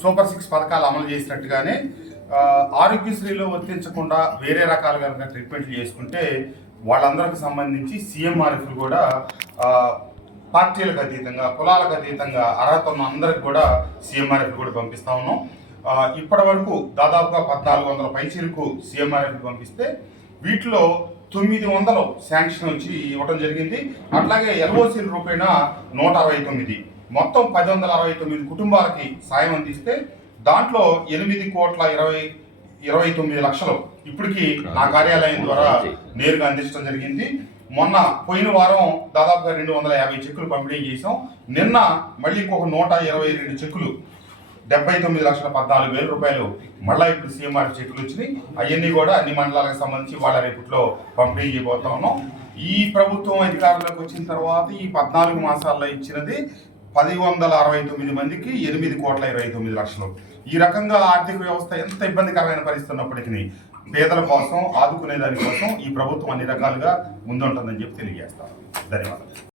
Super six పథకాలు అమలు చేసినట్టుగానే ఆరోగ్యశ్రీలో వర్తించకుండా వేరే రకాలుగా కనుక ట్రీట్మెంట్లు చేసుకుంటే వాళ్ళందరికి సంబంధించి సీఎంఆర్ఎఫ్లు కూడా పార్టీలకు అతీతంగా కులాలకు అతీతంగా అర్హత ఉన్న అందరికి కూడా సీఎంఆర్ఎఫ్ కూడా పంపిస్తా ఉన్నాం. ఇప్పటి వరకు దాదాపుగా పద్నాలుగు వందల పైచీలకు సీఎంఆర్ఎఫ్ పంపిస్తే వీటిలో తొమ్మిది వందలు శాంక్షన్ వచ్చి ఇవ్వడం జరిగింది. అట్లాగే ఎల్ఓసీల రూపేణా నూట అరవై తొమ్మిది. మొత్తం పది వందల అరవై తొమ్మిది కుటుంబాలకి సాయం అందిస్తే దాంట్లో ఎనిమిది కోట్ల ఇరవై ఇరవై తొమ్మిది లక్షలు ఇప్పటికీ నా కార్యాలయం ద్వారా నేరుగా అందించడం జరిగింది. మొన్న పోయిన వారం దాదాపుగా రెండు వందల యాభై చెక్కులు పంపిణీ చేసాం నిన్న మళ్ళీ ఇంకొక నూట ఇరవై రెండు చెక్కులు డెబ్బై తొమ్మిది లక్షల పద్నాలుగు వేల రూపాయలు మళ్ళా ఇప్పుడు సీఎంఆర్ చెక్కులు వచ్చినాయి. అవన్నీ కూడా అన్ని మండలాలకు సంబంధించి వాళ్ళ రేపట్లో పంపిణీ చేయబోతా ఉన్నాం. ఈ ప్రభుత్వం అధికారంలోకి వచ్చిన తర్వాత ఈ పద్నాలుగు మాసాల్లో ఇచ్చినది పది వందల అరవై తొమ్మిది మందికి ఎనిమిది కోట్ల ఇరవై తొమ్మిది లక్షలు. ఈ రకంగా ఆర్థిక వ్యవస్థ ఎంత ఇబ్బందికరమైన పరిస్థితి ఉన్నప్పటికీ పేదల కోసం ఆదుకునే దానికోసం ఈ ప్రభుత్వం అన్ని రకాలుగా ముందుంటుందని చెప్పి తెలియజేస్తాను. ధన్యవాదాలు.